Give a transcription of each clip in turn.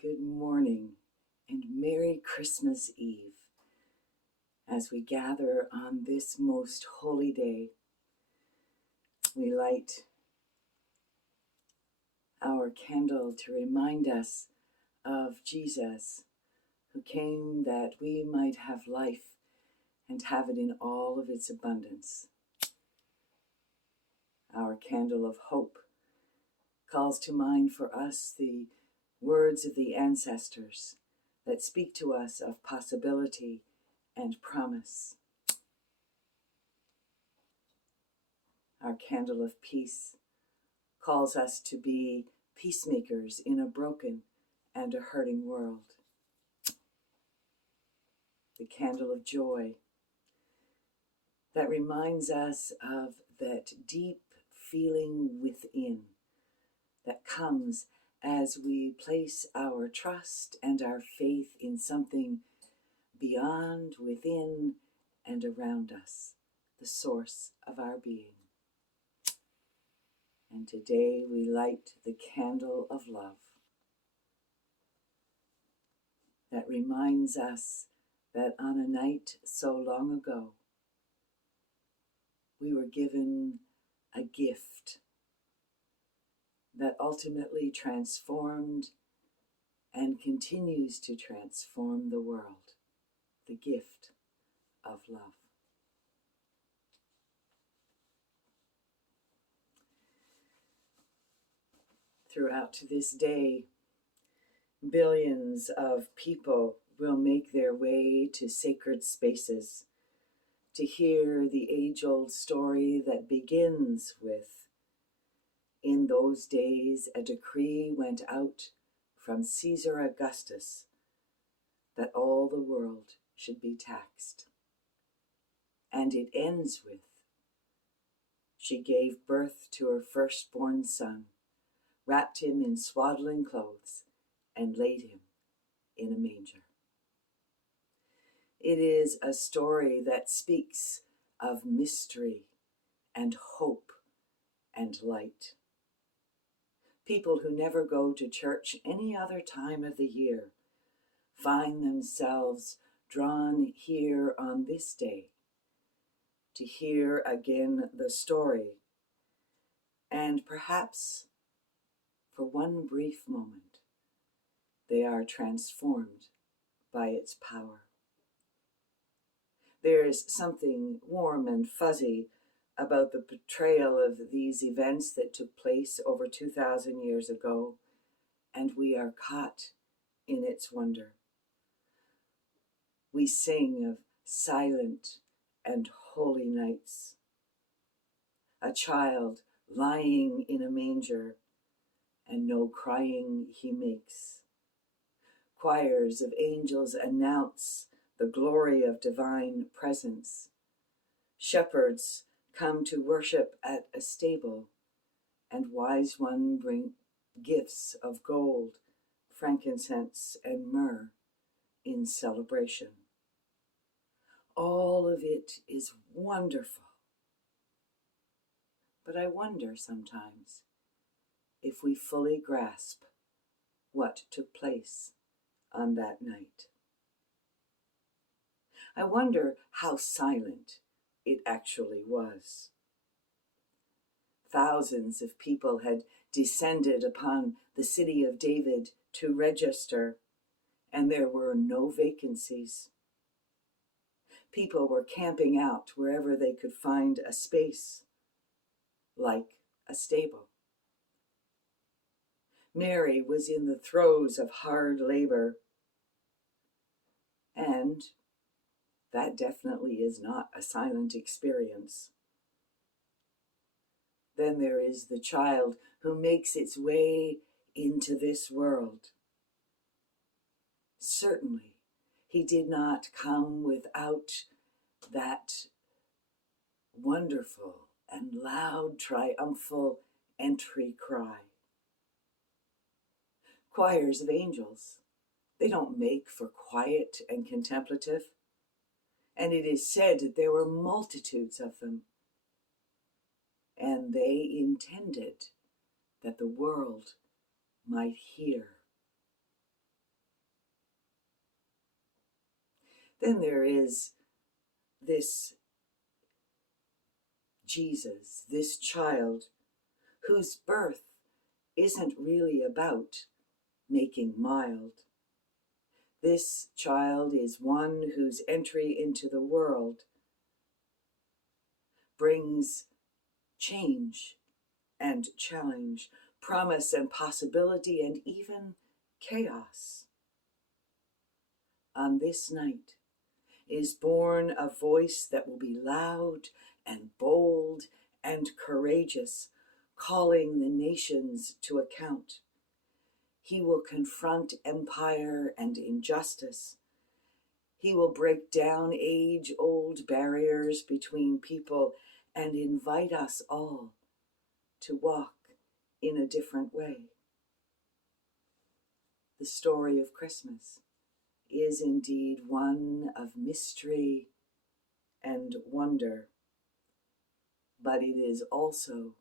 Good morning and Merry Christmas Eve as we gather on this most holy day. We light our candle to remind us of Jesus, who came that we might have life and have it in all of its abundance. Our candle of hope calls to mind for us the words of the ancestors that speak to us of possibility and promise. Our candle of peace calls us to be peacemakers in a broken and a hurting world. The candle of joy that reminds us of that deep feeling within that comes as we place our trust and our faith in something beyond, within, and around us, the source of our being. And today we light the candle of love that reminds us that on a night so long ago, we were given a gift that ultimately transformed and continues to transform the world, the gift of love. Throughout this day, billions of people will make their way to sacred spaces to hear the age-old story that begins with, "In those days a decree went out from Caesar Augustus that all the world should be taxed." And it ends with, "She gave birth to her firstborn son, wrapped him in swaddling clothes, and laid him in a manger." It is a story that speaks of mystery and hope and light. People who never go to church any other time of the year find themselves drawn here on this day to hear again the story, and perhaps for one brief moment they are transformed by its power. There is something warm and fuzzy about the portrayal of these events that took place over 2,000 years ago, and we are caught in its wonder. We sing of silent and holy nights, a child lying in a manger, and no crying he makes. Choirs of angels announce the glory of divine presence. Shepherds come to worship at a stable, and wise ones bring gifts of gold, frankincense, and myrrh in celebration. All of it is wonderful. But I wonder sometimes if we fully grasp what took place on that night. I wonder how silent it actually was. Thousands of people had descended upon the city of David to register, and there were no vacancies. People were camping out wherever they could find a space, like a stable. Mary was in the throes of hard labor, and that definitely is not a silent experience. Then there is the child who makes its way into this world. Certainly, he did not come without that wonderful and loud, triumphal entry cry. Choirs of angels, they don't make for quiet and contemplative, and it is said that there were multitudes of them, and they intended that the world might hear. Then there is this Jesus, this child, whose birth isn't really about making mild. This child is one whose entry into the world brings change and challenge, promise and possibility, and even chaos. On this night is born a voice that will be loud and bold and courageous, calling the nations to account. He will confront empire and injustice. He will break down age-old barriers between people and invite us all to walk in a different way. The story of Christmas is indeed one of mystery and wonder, but it is also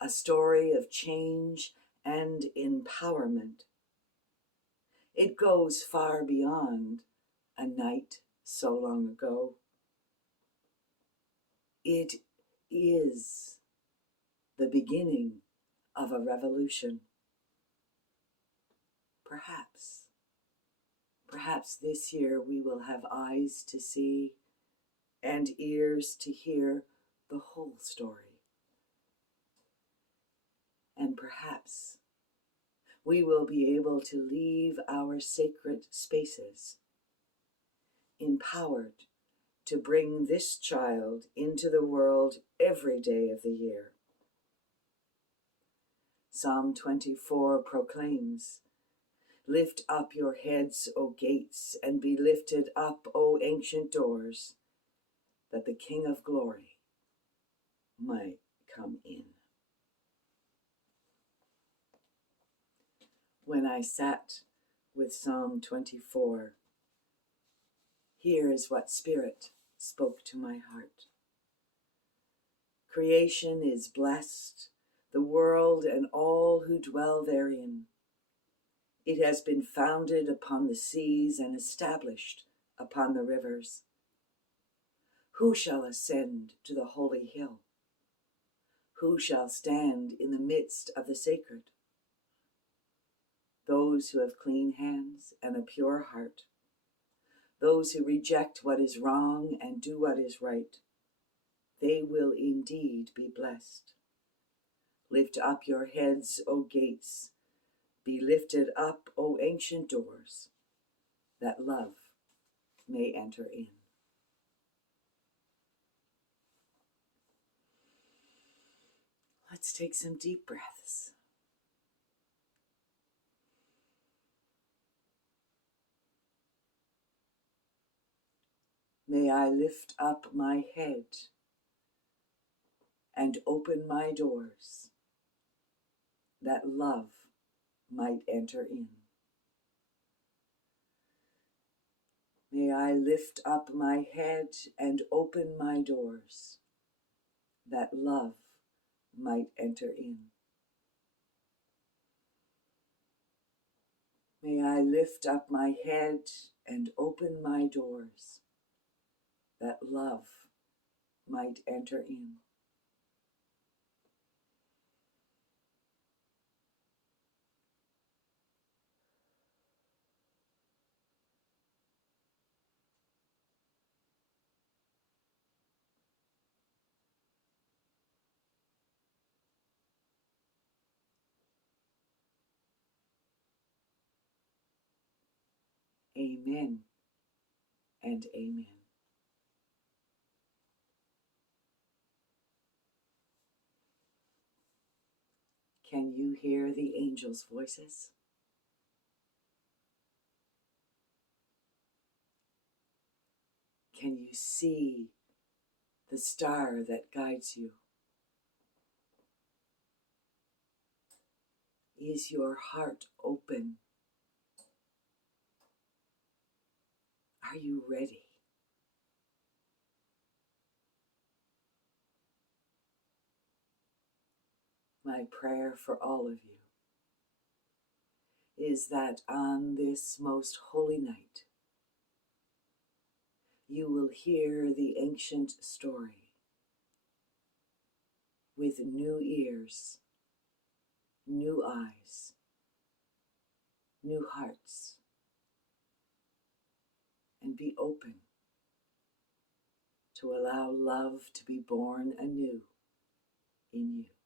a story of change and empowerment. It goes far beyond a night so long ago. It is the beginning of a revolution. Perhaps this year we will have eyes to see and ears to hear the whole story. And perhaps we will be able to leave our sacred spaces empowered to bring this child into the world every day of the year. Psalm 24 proclaims, "Lift up your heads, O gates, and be lifted up, O ancient doors, that the King of glory might come in." When I sat with Psalm 24, here is what Spirit spoke to my heart. Creation is blessed, the world and all who dwell therein. It has been founded upon the seas and established upon the rivers. Who shall ascend to the holy hill? Who shall stand in the midst of the sacred? Those who have clean hands and a pure heart, those who reject what is wrong and do what is right, they will indeed be blessed. Lift up your heads, O gates, be lifted up, O ancient doors, that love may enter in. Let's take some deep breaths. May I lift up my head and open my doors, that love might enter in. May I lift up my head and open my doors, that love might enter in. May I lift up my head and open my doors, that love might enter in. Amen and amen. Can you hear the angels' voices? Can you see the star that guides you? Is your heart open? Are you ready? My prayer for all of you is that on this most holy night, you will hear the ancient story with new ears, new eyes, new hearts, and be open to allow love to be born anew in you.